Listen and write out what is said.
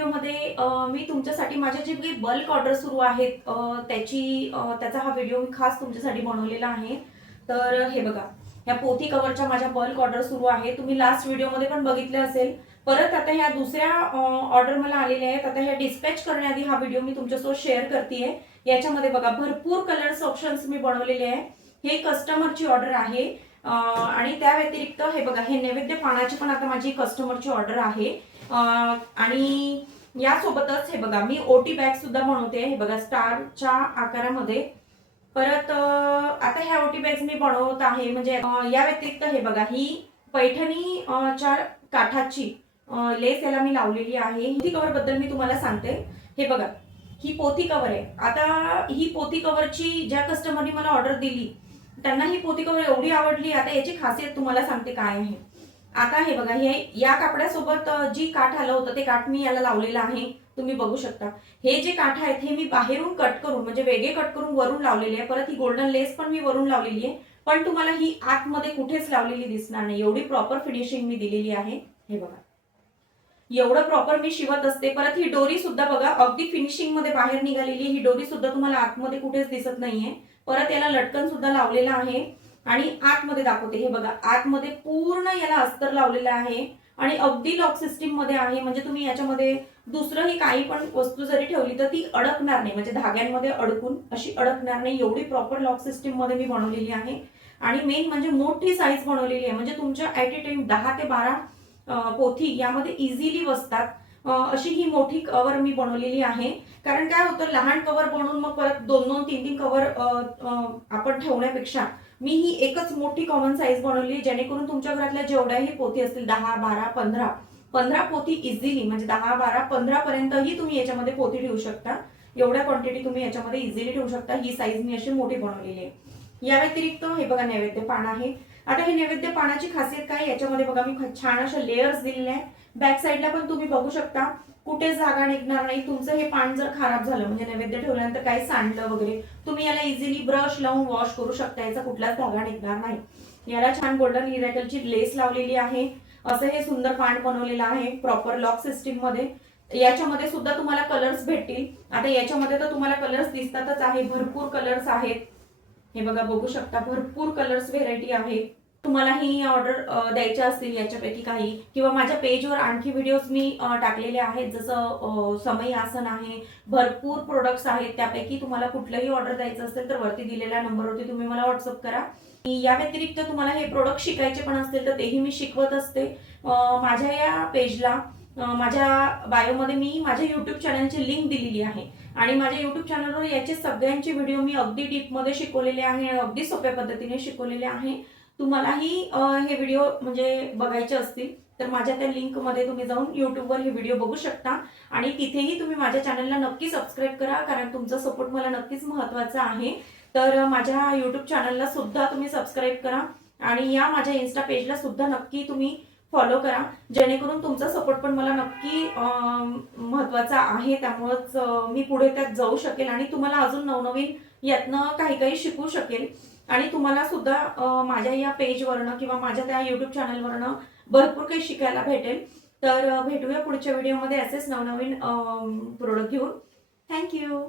व्हिडिओमध्ये मी तुमच्यासाठी माझ्या जे काही बल्क ऑर्डर सुरू आहेत त्याची त्याचा हा व्हिडिओ मी खास तुमच्यासाठी बनवलेला आहे. तर हे बघा ह्या पोथी कवरच्या माझ्या बल्क ऑर्डर सुरू आहे तुम्ही लास्ट व्हिडिओमध्ये पण बघितले असेल. परत आता ह्या दुसऱ्या ऑर्डर मला आलेल्या आहेत. आता ह्या डिस्पॅच करण्याआधी हा व्हिडिओ मी तुमच्यासोबत शेअर करते याच्यामध्ये बघा भरपूर कलर्स ऑप्शन्स मी बनवलेले आहे. हे कस्टमरची ऑर्डर आहे. आणि त्या व्यतिरिक्त हे बघा हे नैवेद्य पानाची पण आता माझी कस्टमरची ऑर्डर आहे. आणि यासोबतच हे बघा मी ओटी बॅग सुद्धा बनवते. हे बघा स्टारच्या आकारामध्ये. परत आता ह्या ओटी बॅग्स मी बनवत आहे. म्हणजे या व्यतिरिक्त हे बघा ही पैठणी च्या काठाची लेस याला मी लावलेली आहे. ही कवर बद्दल मी तुम्हाला सांगते. हे बघा ही पोथी कव्हर आहे. आता ही पोथी कवरची ज्या कस्टमरनी मला ऑर्डर दिली त्यांना ही पोथी कव्हर एवढी आवडली. आता याची खासियत तुम्हाला सांगते काय आहे. आता हे बघा हे या कापड्यासोबत जी काठ आलं होतं ते काठ मी याला लावलेलं आहे. तुम्ही बघू शकता. हे जे काठ आहेत हे मी बाहेरून कट करून म्हणजे वेगळे कट करून वरून लावलेले आहे. परत ही गोल्डन लेस पण मी वरून लावलेली आहे. पण तुम्हाला ही आतमध्ये कुठेच लावलेली दिसणार नाही. एवढी प्रॉपर फिनिशिंग मी दिलेली आहे. हे बघा. एवढं प्रॉपर मी शिवत असते. परत ही डोरी सुद्धा बघा अगदी फिनिशिंगमध्ये बाहेर निघालेली ही डोरी सुद्धा तुम्हाला आतमध्ये कुठेच दिसत नाहीये. परत याला लटकन सुद्धा लावलेलं आहे. आणि आतमध्ये दाखवते. हे बघा आतमध्ये पूर्ण याला अस्तर लावलेलं आहे आणि अगदी लॉक सिस्टीममध्ये आहे. म्हणजे तुम्ही याच्यामध्ये दुसरंही काही पण वस्तू जरी ठेवली तर ती अडकणार नाही. म्हणजे धाग्यांमध्ये अडकून अशी अडकणार नाही. एवढी प्रॉपर लॉक सिस्टीममध्ये मी बनवलेली आहे. आणि मेन म्हणजे मोठी साईज बनवलेली आहे. म्हणजे तुमच्या ऍट ए टाइम दहा ते बारा पोथी यामध्ये इझिली बसतात. अशी ही मोठी कवर मी बनवलेली आहे. कारण काय होतं लहान कवर बनवून मग परत दोन दोन तीन तीन कवर आपण ठेवण्यापेक्षा मी ही एकच मोठी कॉमन साईज बनवली जेणेकरून तुमच्या घरातल्या जेवढ्याही पोथी असतील दहा बारा पंधरा पंधरा पोथी इझिली म्हणजे दहा बारा पंधरा पर्यंतही तुम्ही याच्यामध्ये पोथी ठेवू शकता. एवढ्या क्वांटिटी तुम्ही याच्यामध्ये इझिली ठेवू शकता. ही साईज मी अशी मोठी बनवलेली आहे. या व्यतिरिक्त हे बघा नैवेद्य पान आहे. आता हे नैवेद्य पानाची खासियत काय याच्यामध्ये बघा मी छान अशा लेयर्स दिलेले आहेत. बॅक साईडला पण तुम्ही बघू शकता. कुठे जागा निघणार नाही तुमचं हे पान जर खराब झालं म्हणजे नैवेद्य ठेवल्यानंतर काही सांडलं वगैरे तुम्ही याला इझिली ब्रश लावून वॉश करू शकता. याचा कुठलाच धागा निघणार नाही. याला छान गोल्डन इरॅकलची लेस लावलेली आहे. असं हे सुंदर पान बनवलेलं आहे प्रॉपर लॉक सिस्टीममध्ये. याच्यामध्ये सुद्धा तुम्हाला कलर्स भेटतील. आता याच्यामध्ये तर तुम्हाला कलर्स दिसतातच आहे भरपूर कलर्स आहेत. हे बघा बघू शकता भरपूर कलर्स व्हेरायटी आहे. तुम्हाला ही ऑर्डर द्यायच्या असतील याच्यापैकी काही. किंवा माझ्या पेजवर आणखी व्हिडिओज मी टाकलेले आहेत. जसं समय आसन आहे भरपूर प्रोडक्ट्स आहेत. त्यापैकी तुम्हाला कुठलंही ऑर्डर द्यायचं असेल तर वरती दिलेल्या नंबरवरती तुम्ही मला व्हॉट्सअप करा. या व्यतिरिक्त तुम्हाला हे प्रोडक्ट शिकायचे पण असतील तर तेही मी शिकवत असते. माझ्या या पेजला माझ्या बायोमध्ये मी माझ्या युट्यूब चॅनलची लिंक दिलेली आहे. आणि माझ्या युट्यूब चॅनलवर याचे सगळ्यांचे व्हिडिओ मी अगदी डीपमध्ये शिकवलेले आहे अगदी सोप्या पद्धतीने शिकवलेले आहे. तुम्हालाही हे व्हिडिओ म्हणजे बघायचे असतील तर माझ्या त्या लिंकमध्ये तुम्ही जाऊन युट्यूबवर हे व्हिडिओ बघू शकता. आणि तिथेही तुम्ही माझ्या चॅनलला नक्की सबस्क्राईब करा कारण तुमचा सपोर्ट मला नक्कीच महत्त्वाचा आहे. तर माझ्या युट्यूब चॅनलला सुद्धा तुम्ही सबस्क्राईब करा. आणि या माझ्या इन्स्टा पेजला सुद्धा नक्की तुम्ही फॉलो करा. जेणेकरून तुमचा सपोर्ट पण मला नक्की महत्त्वाचा आहे. त्यामुळंच मी पुढे त्यात जाऊ शकेल आणि तुम्हाला अजून नवनवीन यातनं काही काही शिकू शकेल. आणि तुम्हाला सुद्धा माझ्या या पेजवरनं किंवा माझ्या त्या युट्यूब चॅनलवरनं भरपूर काही शिकायला भेटेल. तर भेटूया पुढच्या व्हिडिओमध्ये असेच नवनवीन प्रोडक्ट घेऊन. थँक्यू